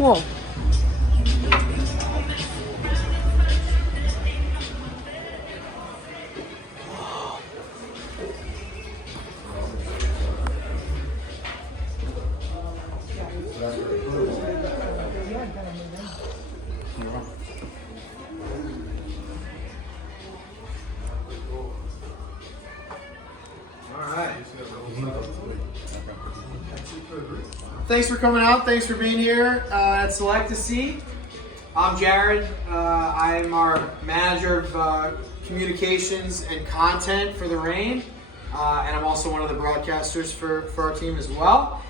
cool. Thanks for coming out. Thanks for being here at Select to See. I'm Jared. I'm our manager of communications and content for the Reign, and I'm also one of the broadcasters for our team as well.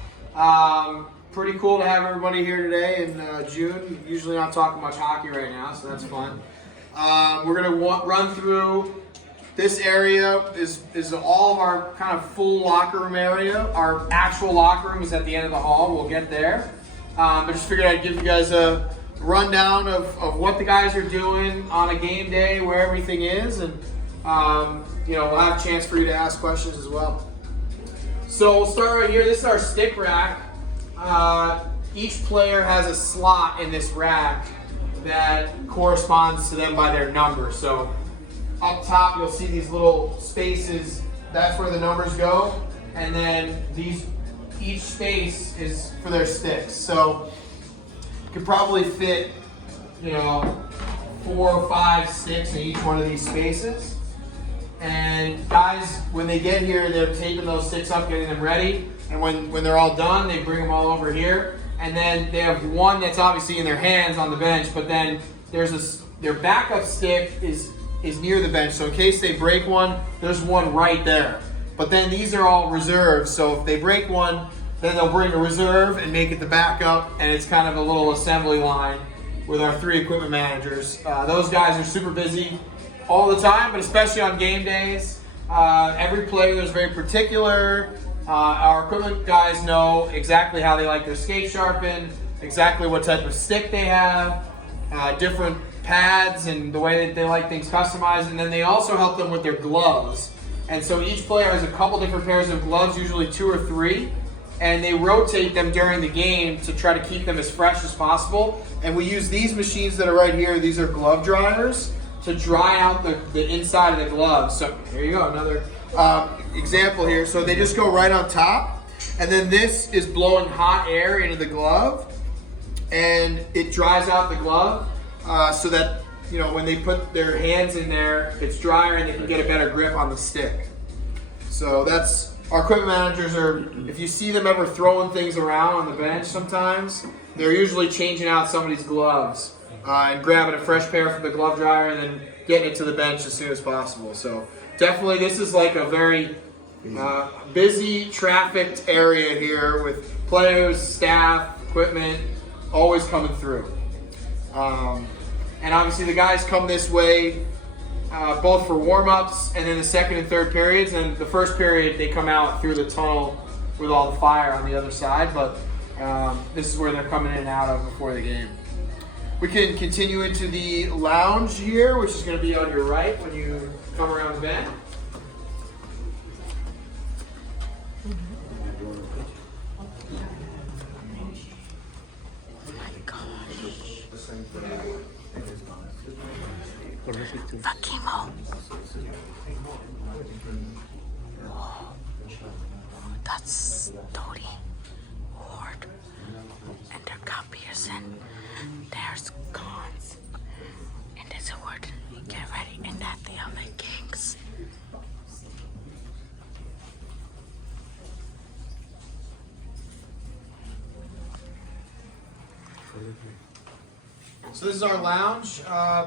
Pretty cool to have everybody here today in June. Usually not talking much hockey right now, so that's fun. We're going to run through. This area is all of our kind of full locker room area. Our actual locker room is at the end of the hall. We'll get there. But just figured I'd give you guys a rundown of what the guys are doing on a game day, where everything is, and we'll have a chance for you to ask questions as well. So we'll start right here. This is our stick rack. Each player has a slot in this rack that corresponds to them by their number. So up top, you'll see these little spaces. That's where the numbers go. And then each space is for their sticks. So you could probably fit, 4, 5, 6 in each one of these spaces. And guys, when they get here, they're taping those sticks up, getting them ready. And when they're all done, they bring them all over here. And then they have one that's obviously in their hands on the bench, but then their backup stick is near the bench. So in case they break one, there's one right there. But then these are all reserves. So if they break one, then they'll bring a reserve and make it the backup. And it's kind of a little assembly line with our 3 equipment managers. Those guys are super busy all the time, but especially on game days. Every player is very particular. Our equipment guys know exactly how they like their skate sharpened, exactly what type of stick they have, different pads and the way that they like things customized, and then they also help them with their gloves. And so each player has a couple different pairs of gloves, usually 2 or 3, and they rotate them during the game to try to keep them as fresh as possible. And we use these machines that are right here. These are glove dryers to dry out the inside of the gloves. So here you go, another example here. So they just go right on top, and then this is blowing hot air into the glove, and it dries out the glove. So that, when they put their hands in there, it's drier and they can get a better grip on the stick. So that's, our equipment managers if you see them ever throwing things around on the bench sometimes, they're usually changing out somebody's gloves and grabbing a fresh pair from the glove dryer and then getting it to the bench as soon as possible. So definitely this is like a very busy, trafficked area here with players, staff, equipment, always coming through. And obviously the guys come this way both for warm-ups and then the second and third periods. And the first period, they come out through the tunnel with all the fire on the other side. But this is where they're coming in and out of before the game. We can continue into the lounge here, which is going to be on your right when you come around the bend. The chemo. That's Tony Ward. And their copiers, and there's Cons. And there's a word. Get ready. And that the other Kings. So this is our lounge.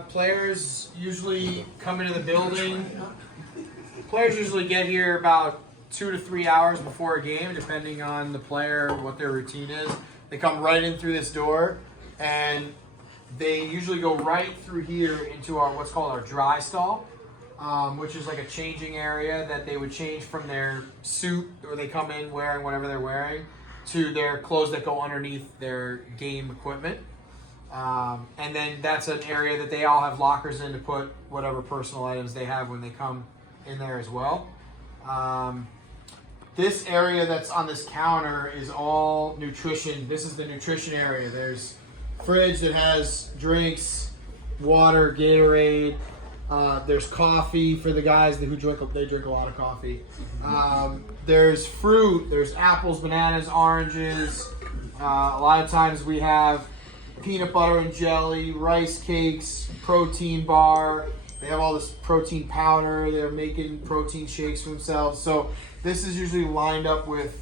Players usually come into the building. Players usually get here about 2 to 3 hours before a game, depending on the player, what their routine is. They come right in through this door, and they usually go right through here into our what's called our dry stall, which is like a changing area that they would change from their suit, or they come in wearing whatever they're wearing, to their clothes that go underneath their game equipment. And then that's an area that they all have lockers in to put whatever personal items they have when they come in there as well. This area that's on this counter is all nutrition. This is the nutrition area. There's fridge that has drinks, water, Gatorade. There's coffee for the guys who drink. They drink a lot of coffee. There's fruit. There's apples, bananas, oranges. A lot of times we have peanut butter and jelly, rice cakes, protein bar. They have all this protein powder. They're making protein shakes for themselves. So this is usually lined up with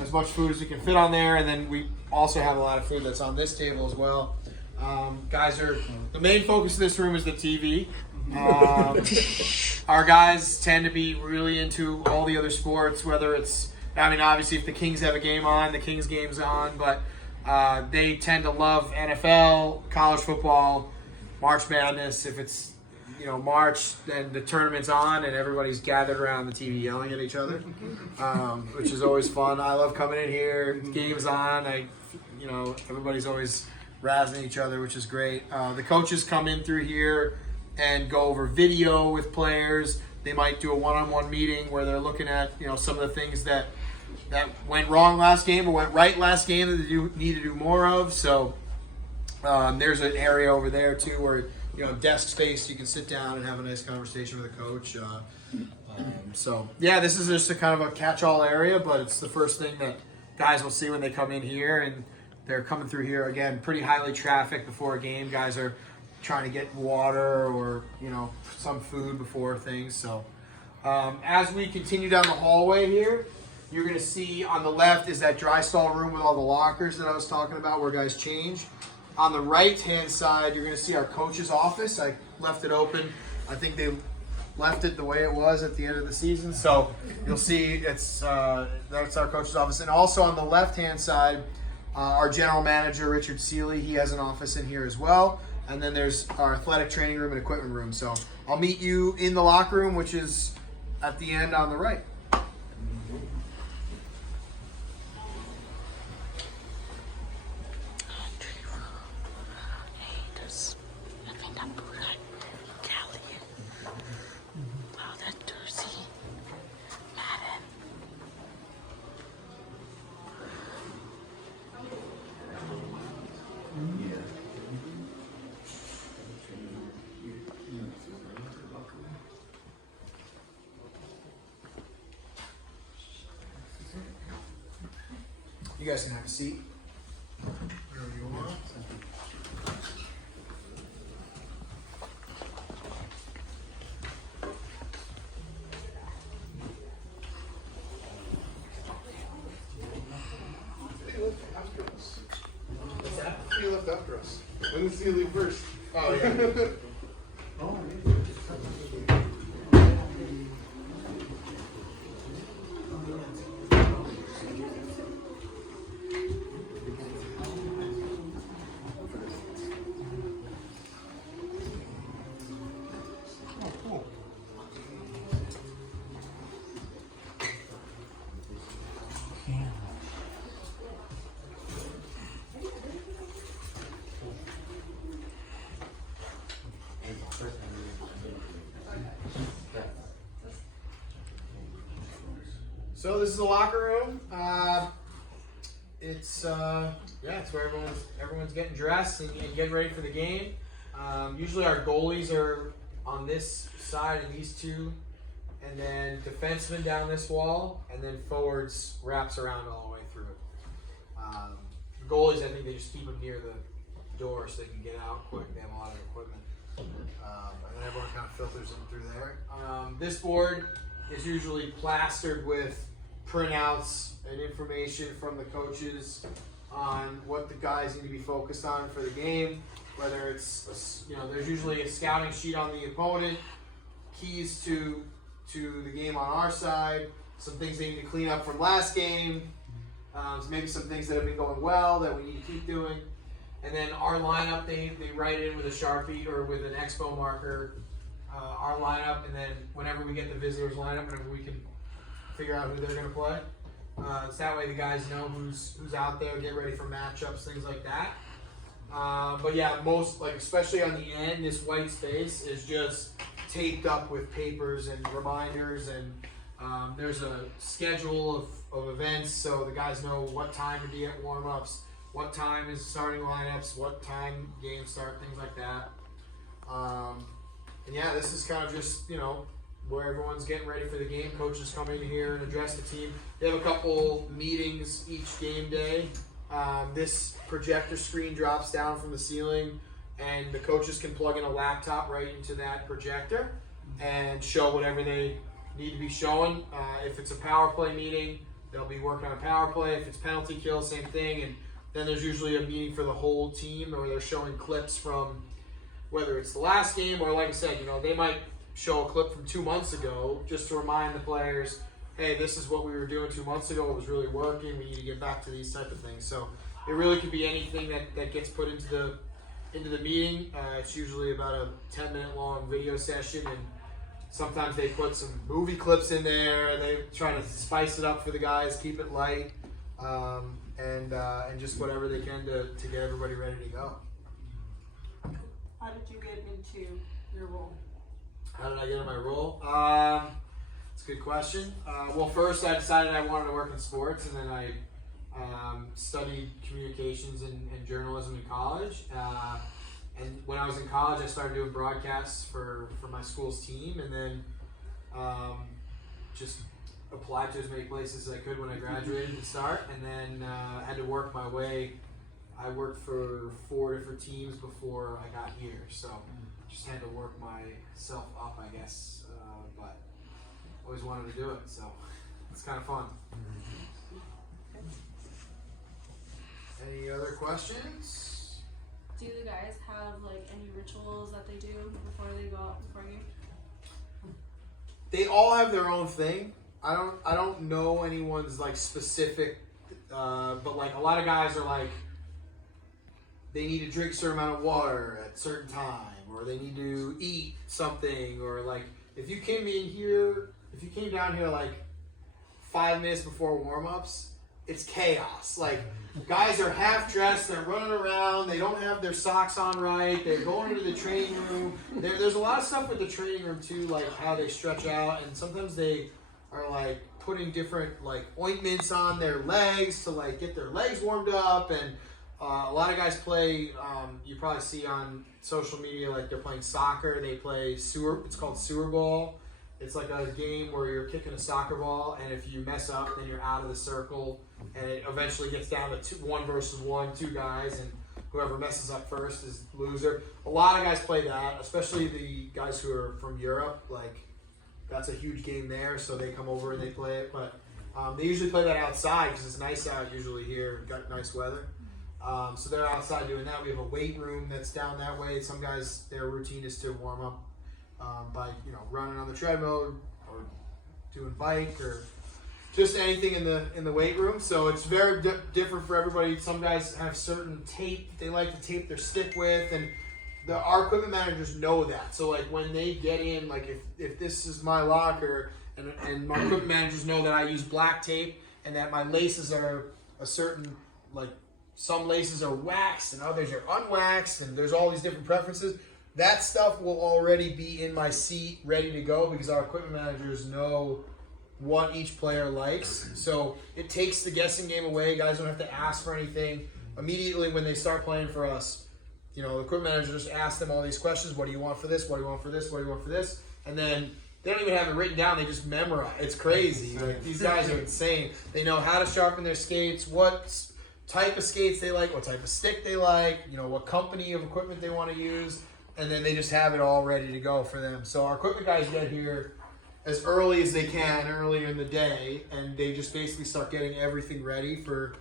as much food as we can fit on there. And then we also have a lot of food that's on this table as well. The main focus of this room is the TV. Our guys tend to be really into all the other sports, whether it's, obviously if the Kings have a game on, the Kings game's on, but they tend to love NFL, college football, March Madness. If it's, March, then the tournament's on and everybody's gathered around the TV yelling at each other, which is always fun. I love coming in here, game's on, everybody's always razzing each other, which is great. The coaches come in through here and go over video with players. They might do a one-on-one meeting where they're looking at, some of the things that went wrong last game or went right last game that they need to do more of. So there's an area over there too where, desk space, you can sit down and have a nice conversation with a coach. This is just a kind of a catch-all area, but it's the first thing that guys will see when they come in here, and they're coming through here, again, pretty highly trafficked before a game. Guys are trying to get water or, some food before things. So as we continue down the hallway here, you're going to see on the left is that dry stall room with all the lockers that I was talking about where guys change. On the right-hand side, you're going to see our coach's office. I left it open. I think they left it the way it was at the end of the season. So you'll see that's our coach's office. And also on the left-hand side, our general manager, Richard Seeley, he has an office in here as well. And then there's our athletic training room and equipment room. So I'll meet you in the locker room, which is at the end on the right. You guys can have a seat. Wherever you want. He left after us. When did he leave first? Oh, yeah. So this is the locker room. It's where everyone's getting dressed and getting ready for the game. Usually our goalies are on this side and these two, and then defensemen down this wall, and then forwards wraps around all the way through it. The goalies, I think they just keep them near the door so they can get out quick. They have a lot of equipment, and then everyone kind of filters them through there. This board is usually plastered with printouts and information from the coaches on what the guys need to be focused on for the game. Whether it's, there's usually a scouting sheet on the opponent, keys to the game on our side, some things they need to clean up from last game, so maybe some things that have been going well that we need to keep doing. And then our lineup, they write in with a Sharpie or with an Expo marker, our lineup, and then whenever we get the visitors lineup, whenever we can figure out who they're going to play. It's that way the guys know who's out there, get ready for matchups, things like that. But yeah, especially on the end, this white space is just taped up with papers and reminders, and there's a schedule of events so the guys know what time to be at warm-ups, what time is starting lineups, what time games start, things like that. And yeah, this is kind of just, you know, where everyone's getting ready for the game. Coaches come in here and address the team. They have a couple meetings each game day. This projector screen drops down from the ceiling, and the coaches can plug in a laptop right into that projector and show whatever they need to be showing. If it's a power play meeting, they'll be working on a power play. If it's penalty kill, same thing. And then there's usually a meeting for the whole team, or they're showing clips from whether it's the last game or, like I said, you know, they might show a clip from 2 months ago just to remind the players, hey, this is what we were doing 2 months ago. It was really working. We need to get back to these type of things. So it really could be anything that gets put into the meeting. It's usually about a 10-minute long video session, and sometimes they put some movie clips in there. They try to spice it up for the guys, keep it light, and just whatever they can to get everybody ready to go. How did you get into your role? How did I get in my role? It's a good question. Well, first I decided I wanted to work in sports, and then I studied communications and journalism in college. And when I was in college, I started doing broadcasts for my school's team, and then just applied to as many places as I could when I graduated to start, and then had to work my way. I worked for 4 different teams before I got here, so just had to work myself up, I guess, but always wanted to do it, so it's kind of fun. Any other questions? Do the guys have like any rituals that they do before they go out before game? They all have their own thing. I don't know anyone's like specific, but like a lot of guys are like, they need to drink a certain amount of water at a certain time, or they need to eat something, or like if you came down here like 5 minutes before warm-ups, it's chaos. Like guys are half dressed, they're running around, they don't have their socks on right, they're going into the training room. There's a lot of stuff with the training room too, like how they stretch out, and sometimes they are like putting different like ointments on their legs to like get their legs warmed up, and a lot of guys play, you probably see on social media, like they're playing soccer. They play it's called sewer ball. It's like a game where you're kicking a soccer ball, and if you mess up, then you're out of the circle, and it eventually gets down to 1 versus 1, 2 guys, and whoever messes up first is loser. A lot of guys play that, especially the guys who are from Europe. Like, that's a huge game there, so they come over and they play it. But they usually play that outside because it's nice out usually here. We've got nice weather. So they're outside doing that. We have a weight room that's down that way. Some guys, their routine is to warm up by running on the treadmill or doing bike or just anything in the weight room. So it's very different for everybody. Some guys have certain tape they like to tape their stick with, and our equipment managers know that. So like when they get in, like if this is my locker, and my equipment managers know that I use black tape and that my laces are a certain, like some laces are waxed and others are unwaxed, and there's all these different preferences. That stuff will already be in my seat ready to go because our equipment managers know what each player likes. So it takes the guessing game away. Guys don't have to ask for anything. Immediately when they start playing for us, the equipment manager just asks them all these questions. What do you want for this? What do you want for this? What do you want for this? And then they don't even have it written down. They just memorize. It's crazy. Like, these guys are insane. They know how to sharpen their skates, what type of skates they like, what type of stick they like, what company of equipment they want to use. And then they just have it all ready to go for them. So our equipment guys get here as early as they can, earlier in the day, and they just basically start getting everything ready for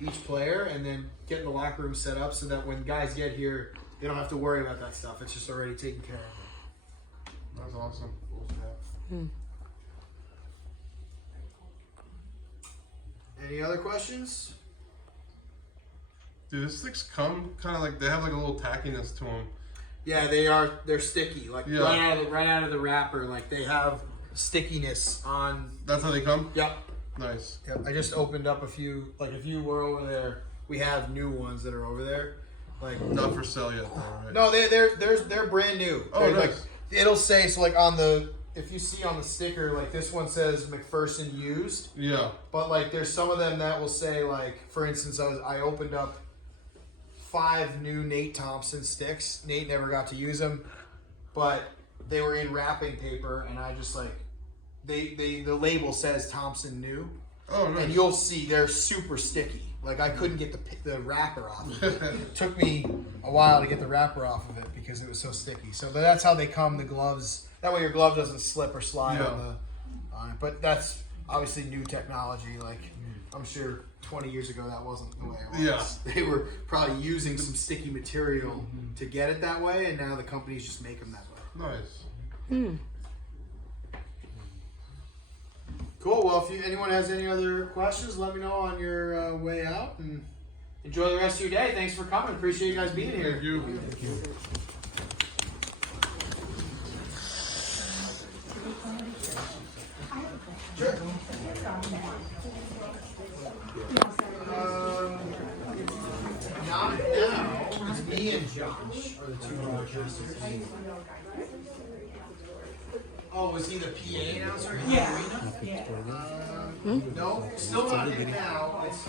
each player, and then getting the locker room set up so that when guys get here, they don't have to worry about that stuff. It's just already taken care of. That's awesome. Any other questions? Dude, the sticks come kind of like, they have like a little tackiness to them. Yeah, they're sticky. Like right out of the wrapper, like they have stickiness on. That's how they come? Yep. Nice. Yep. I just opened up a few. Like if you were over there, we have new ones that are over there. Like not for sale yet, though, right? No, they're brand new. Oh, nice. Like, it'll say so. Like if you see on the sticker, like this one says McPherson used. Yeah. But like there's some of them that will say, like, for instance, I opened up 5 new Nate Thompson sticks. Nate never got to use them, but they were in wrapping paper, and I just like the label says Thompson new, Oh, nice. and you'll see they're super sticky. Like I couldn't get the wrapper off of it. It took me a while to get the wrapper off of it because it was so sticky. So that's how they come, the gloves. That way your glove doesn't slip or slide on it. But that's obviously new technology. Like I'm sure 20 years ago that wasn't the way it was. Yeah. They were probably using some sticky material to get it that way, and now the companies just make them that way. Nice. Cool. Well, if anyone has any other questions, let me know on your way out, and enjoy the rest of your day. Thanks for coming. Appreciate you guys being here. Thank you. Sure. Not now. It's me and Josh are the two broadcasters. Oh, was he the PA announcer? Yeah. No, still not in now. It's